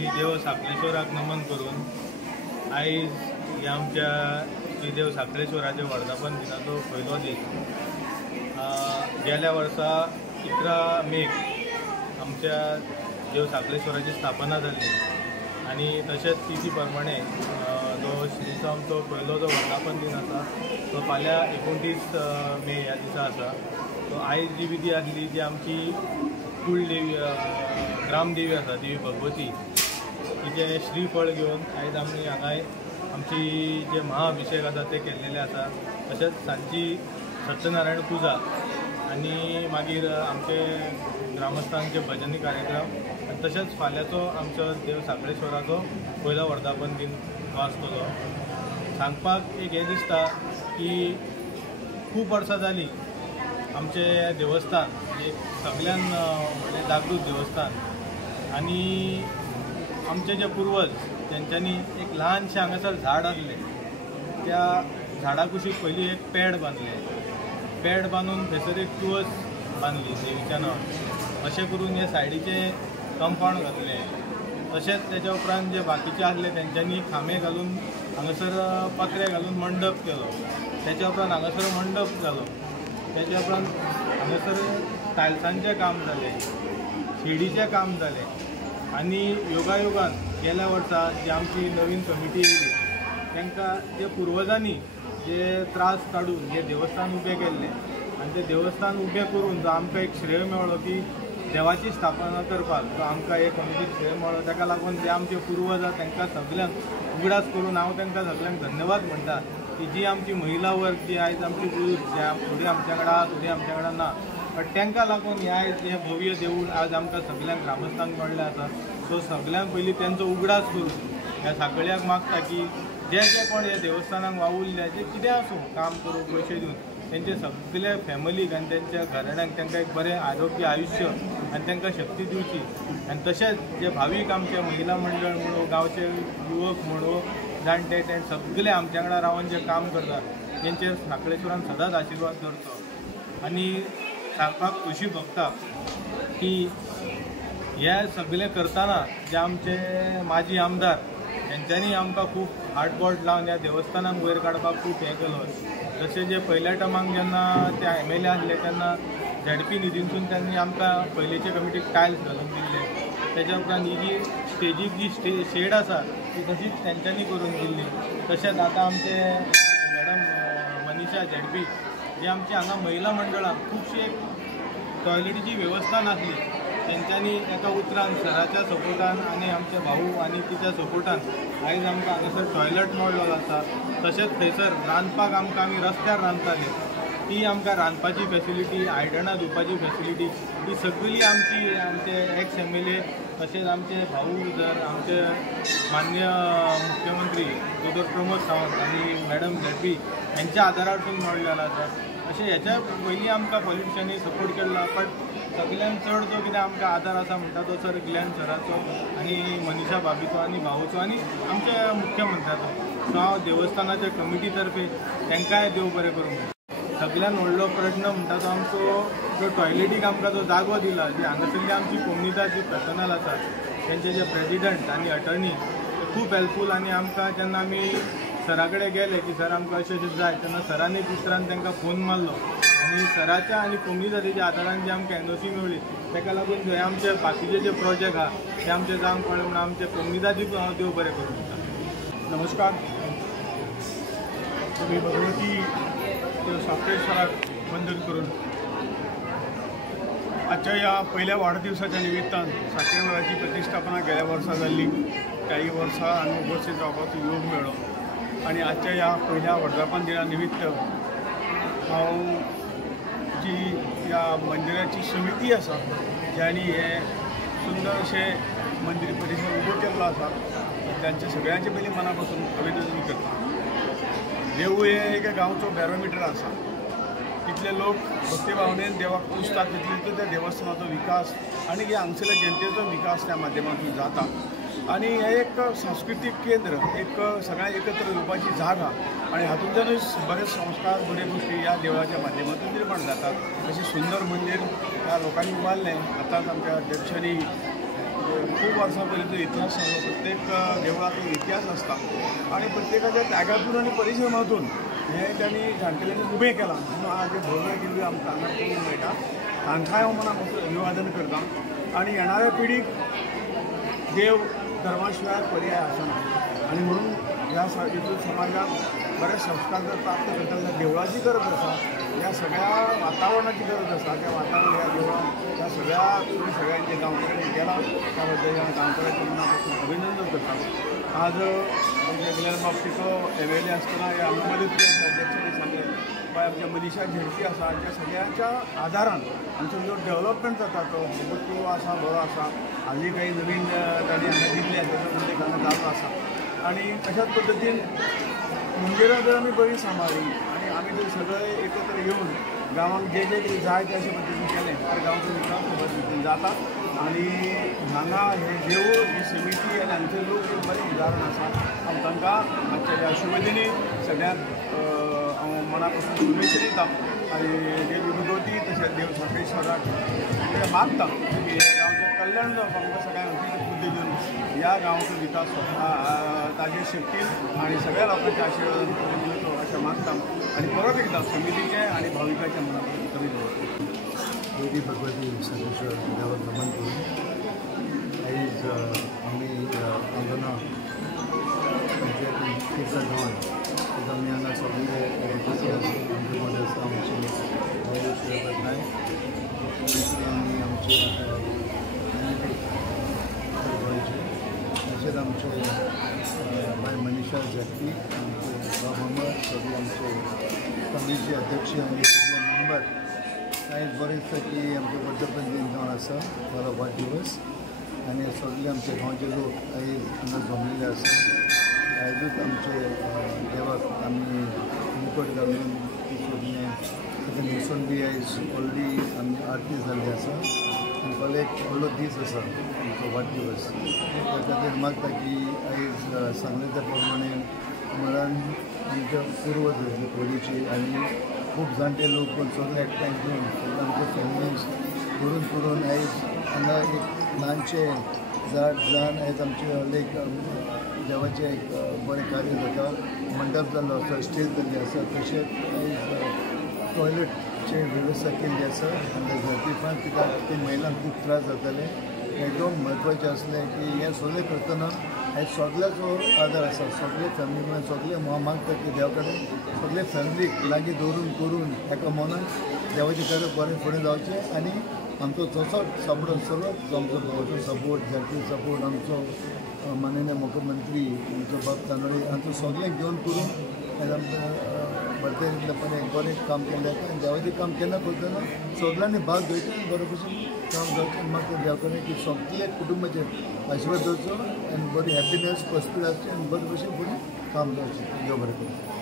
श्री देव साखळेश्वराक नमन करून आयज ह्या आमच्या श्री देव साखळेश्वराचे वर्धापन दिनाचो पयलो दीस। गेल्या वर्सा 11 मेक आमच्या देव साखळेश्वराची स्थापना जाली आणि तशेंच तिथी प्रमाणे जो श्रीचो आमचो पयलो जो वर्धापन दिन आसा तो फाल्यां 29 मे ह्या दिसा आसा। तो आयज जी विधी आसली जी आमची कुलदेवी ग्रामदेवी आसा देवी भगवती तिचे श्रीफळ घेवन आयज आमी हांगा आमची जे महाअभिषेक आसा ते केल्लेले आसा। तशेंच सांजची सत्यनारायण पुजा आनी मागीर आमचे ग्रामस्थांचे भजनी कार्यक्रम आनी तशेंच फाल्यांचो आमचो देव साखळेश्वराचो पयलो वर्धापन दिन हो आसतलो। सांगपाक एक हें दिसता की खूब वर्सां जालीं आमचे देवस्थान एक सगळ्यान व्हडलें जागृत देवस्थान आनी आमचे जे पुर्वज तेंच्यांनी एक ल्हानशें हांगासर झाड आसलें त्या झाडा कुशीक पयलीं एक पॅड बांदलें। पॅड बांदून थंयसर एक तुळस बांदली देवीच्या नांवान। अशें करून हे सायडीचे कंपाउंड घातलें। तशेंच तेच्या उपरांत जे बाकीचे आसले तेंच्यांनी खांबे घालून हांगासर पत्रे घालून मंडप केलो। तेच्या उपरांत हांगासर मंडप जालो। तेच्या उपरांत हांगासर टायल्सांचें काम जालें, शिडीचें काम जालें आनी योगायोगान गेल्या वर्सा जी आमची नवीन कमिटी येयली तांकां जे पुर्वजांनी जे त्रास काडून जे देवस्थान उबें केल्लें आनी ते देवस्थान उबें करून जो आमकां एक श्रेय मेळ्ळो की देवाची स्थापना करपाक जो आमकां एक कमिटीक श्रेय मेळ्ळो ताका लागून जे आमचे पुर्वज आसा तांकां सगळ्यांक उगडास करून हांव तांकां सगळ्यांक धन्यवाद म्हणटा की जी आमची महिला वर्ग जी आयज आमची पुरूश जे थोडी आमच्या कडेन थोडी आमच्या कडेन ना बट तांकां लागून हे आयज हे भव्य देवूळ आज आमकां सगळ्यांक ग्रामस्थांक मेळ्ळें आसा। सो सगळ्यांक पयलीं तेंचो उगडास करून ह्या साखळ्याक मागता की जे जे कोण हे देवस्थानाक वावुरले जे कितें आसूं काम करूं पयशे दिवन तेंचे सगळे फॅमिलीक आनी तेंच्या घराण्यांक तांकां एक बरें आरोग्य आयुश्य आनी तांकां शक्ती दिवची। आनी तशेंच जे भावीक आमचे महिला मंडळ म्हणून गांवचे युवक म्हणून जाणटे ते सगळे आमच्या वांगडा रावन जे काम करतात तेंचेर साखळेश्वरान सदांच आशिर्वाद करचो। आनी सांगपाक खोशी भोगता की हे सगळे करतना जे आमचे माजी आमदार तेंच्यांनी आमकां खूब हार्डबोर्ड लावन ह्या देवस्थानाक वयर काडपाक खूब हें केलो। जशें जे पयल्या टर्माक जेन्ना ते MLA आसले तेन्ना ZP निधींतून त्यांनी आमकां पयलींचे कमिटीक टायल्स घालून दिल्ले। तेच्या उपरांत ही जी स्टेजीक जी शेड आसा ती तशीच तेंच्यांनी करून दिल्ली। तशेंच आतां आमचे मॅडम मनीषा ZP जे आमची हांगा महिला मंडळाक खुबशी एक टॉयलेटीची वेवस्था नासली तेंच्यांनी एका उतरान सराच्या सपोर्टान आनी आमचे भाऊ आनी तिच्या सपोर्टान आयज आमकां हांगासर टॉयलेट मेळ्ळो आसा। तशेंच थंयसर रांदपाक आमकां आमी रस्त्यार रांदतालीं ती आमकां रांदपाची फॅसिलिटी आयदनां धुवपाची फॅसिलिटी ही सगळी आमचे एक्स MLA तशेंच आमचे भाऊ जर आमचे मान्य मुख्यमंत्री डॉ प्रमोद सावंत आनी मॅडम ZP यांच्या आदारावरसून मेळ्ळेलो आसा। अशें हेच्या पयलीं आमकां पॉलिटिशनांनी सपोर्ट केल्लो बट सगळ्यांत चड जो कितें आमकां आदार आसा म्हणटा तो सर ग्लॅन सराचो आनी मनीषा भाभीचो आनी भाऊचो आनी आमच्या मुख्यमंत्र्याचो। सो हांव देवस्थानाच्या कमिटी तर्फे तांकांय देव बरें करूं। सगळ्यान व्हडलो प्रश्न म्हणटा तो आमचो जो टॉयलेटीक आमकां जो जागो दिला जी हांगासरली आमची कोमनिता जी पर्सनल आसा तेंचे जे प्रेजिडंट आनी अटर्नी खूब हेल्पफूल आनी आमकां जेन्ना आमी सरा कडेन गेले की सर आमकां अशें अशें जाय तेन्ना सरांनी दुसऱ्यान तांकां फोन मारलो आनी सराच्या आनी कोमनिताच्या आदारान जी आमकां NOC मेळ्ळी ताका लागून जे आमचे बाकीचे जे प्रोजेक्ट आहा ते आमचे जावंक कळ्ळे म्हणून आमचे कोमनिताचीच हांव देव बरें करूं। नमस्कार। तुम्ही भगवती साखळेश्वराक वंदन करून आजच्या ह्या पहिल्या वाढदिवसाच्या निमित्तान साखळेश्वराची प्रतिष्ठापना गेल्या वर्सा जाल्ली काही वर्सां हांगा उपस्थित रावपाचो योग मेळ्ळो आनी आजच्या ह्या पहिल्या वर्धापन दिना निमित्त हांव जी ह्या मंदिराची समिती आसा ज्यांनी हे सुंदर अशें मंदिर परिसर उबो केल्लो आसा त्यांचे सगळ्यांचे पयलीं मना पासून अभिनंदन करता। देवूळ हे एका गांवचो बॅरोमिटर आसा। कितले लोक भक्ती भावनेन देवाक पुजतात तितले त्या देवस्थानाचो विकास आनी हे हांगसरल्या जनतेचो विकास त्या माध्यमांतून जाता। आणि हे एक सांस्कृतिक केंद्र एक सगळ्या एकत्र येवपाची जागा आणि हातूंतल्यानूच बरेच संस्कार बरे गोष्टी या देवळाच्या माध्यमातून निर्माण जातात। अशें सुंदर मंदिर ह्या लोकांनी उबारलें। आतांच आमच्या अध्यक्षांनी खूप वर्सां पयलींचो इतिहास सांगलो. प्रत्येक देवळाचो इतिहास आसता आणि प्रत्येकाच्या त्यागातून आणि परिश्रमातून हे त्यांनी जाणटेल्यांनी उभें केलां. म्हणून आज हे भव्य दिव्य आमकां हांगा पळोवंक मेळटा. तांकांय हांव मनाक अभिवादन करतां आणि येणाऱ्या पिढीक देव धर्माशिवाय पर्याय आसना आणि म्हणून ह्या हितून समाजात बरेच संस्कार जर प्राप्त करता जाल्यार देवळाची गरज आसा. ह्या सगळ्या वातावरणाची गरज आसा. त्या वातावरण ह्या देवळान त्या सगळ्यांचे गांवकऱ्यांनी केला. त्या बद्दल गांवकऱ्यांच्या मनापासून अभिनंदन करता. आज आमच्या कल्याण बाबतीचो MLA आसतना हे आमच्या मदत अध्यक्षांनी सांगलें बाय आमच्या मनीषा झेडपी आसा. त्या सगळ्यांच्या आदारान आमचो जो डेव्हलपमेंट जाता तो भुतपूर्व आसा बरो आसा. हालीं काही नवीन तांणी हांगा दिल्ले ताचे हांगा चालू आसा आणि अशाच पद्दतीन मंदिरां जर आमी बरी सांबाळ्ळी आणि आमी जर सगळे एकत्र येवन गांवांक जे कितें जाय ते अशे पद्दतीन केलें तर गांवचो विकास पद्दतीन जाता. आणि हांगा हे देवूळ ही समिती आनी हांगचे लोक एक बरें उदाहरण आसा. हांव तांकां आजच्या ह्या शुभदिनी सगळ्यांक हांव मना पासून शुभेच्छा दिता आनी देव विभूती तशेंच देव साखळेश्वराक मागता की गांवचें कल्याण जावपाक आमकां सगळ्यांक बुद्धी दिवन ह्या गांवचो विकास ताजे शक्तीन आणि सगळ्या लोकांच्या आशिर्वादान दिवचो अशें मागता आणि परत एकदा समितीचे आणि भाविकांच्या मना पासून कमी दवरता. देवी भगवती सर्वेश्वर देवाक नमन करून आयज आमी हांगा किर्तन गांवांत आमी हांगा सगळे आमचे मध्ये आसा आमचे आयुष नायक आनी आमचे गोंयचे तशेंच आमचे बाय मनीषा झेडपी आमचे मोहम्मद सगळे आमचे कमिटीचे अध्यक्ष आनी सगळे मेंबर आयज बरें दिसता की आमचे वर्धापन दिन जावन आसा बरो वाडदिवस आनी सगळे आमचे गांवचे लोक आयज हांगा जमलेले आसा. आयजूच आमचे देवाक आमी मुकुट घालून सगळे ताका न्हेसून बी आयज व्हडली आमी आरती जाल्ली आसा आनी फाल्यां एक व्हडलो दीस आसा आमचो वाडदिवस. त्या खातीर मागता की आयज सांगले त्या प्रमाणे मळान आमच्या पुर्वज पयलींची आनी खूब जाणटे लोक पण सगळे एकठांय घेवन सगळे आमचे फॅमिलीज करून आयज हांगा एक ल्हानशें झाड जावन आयज आमचे एक देवाचें एक बरें कार्य जाता. मंडप जाल्लो आसा, स्टेज जाल्ली आसा. तशेंच आयज टॉयलेटचे वेवस्था केल्ली आसा आनी झडपीफान कित्याक ते महिलांक खूब त्रास जाताले. एकदम म्हत्वाचें आसलें की हें सगळें करतना आयज सगळ्याचो आदार आसा. सगळे फॅमिली सगळे मागता की देवा कडेन सगळे फॅमिलीक लागीं दवरून करून एका मनान देवाचें कार्य बरें फुडें जावचें आनी आमचो जसो सपोर्ट आसतलो आमचो भावाचो सपोर्ट झडपी सपोर्ट आमचो माननीय मुख्यमंत्री आमचो बाब तानोळे हांचो सगळें घेवन करून आयज आमकां बरें काम केल्लें आनी देवाचें काम केन्ना करतना सगळ्यांनी भाग घेवचें आनी बरे भशेन काम जावचें. म्हाका देवा कडेन की सगळे कुटुंबाचे आशिर्वाद दवरचो आनी बरी हॅपिनेस प्रॉस्पेरिटी आसची आनी बरे भशेन फुडें काम जावचें. देव बरें करूं.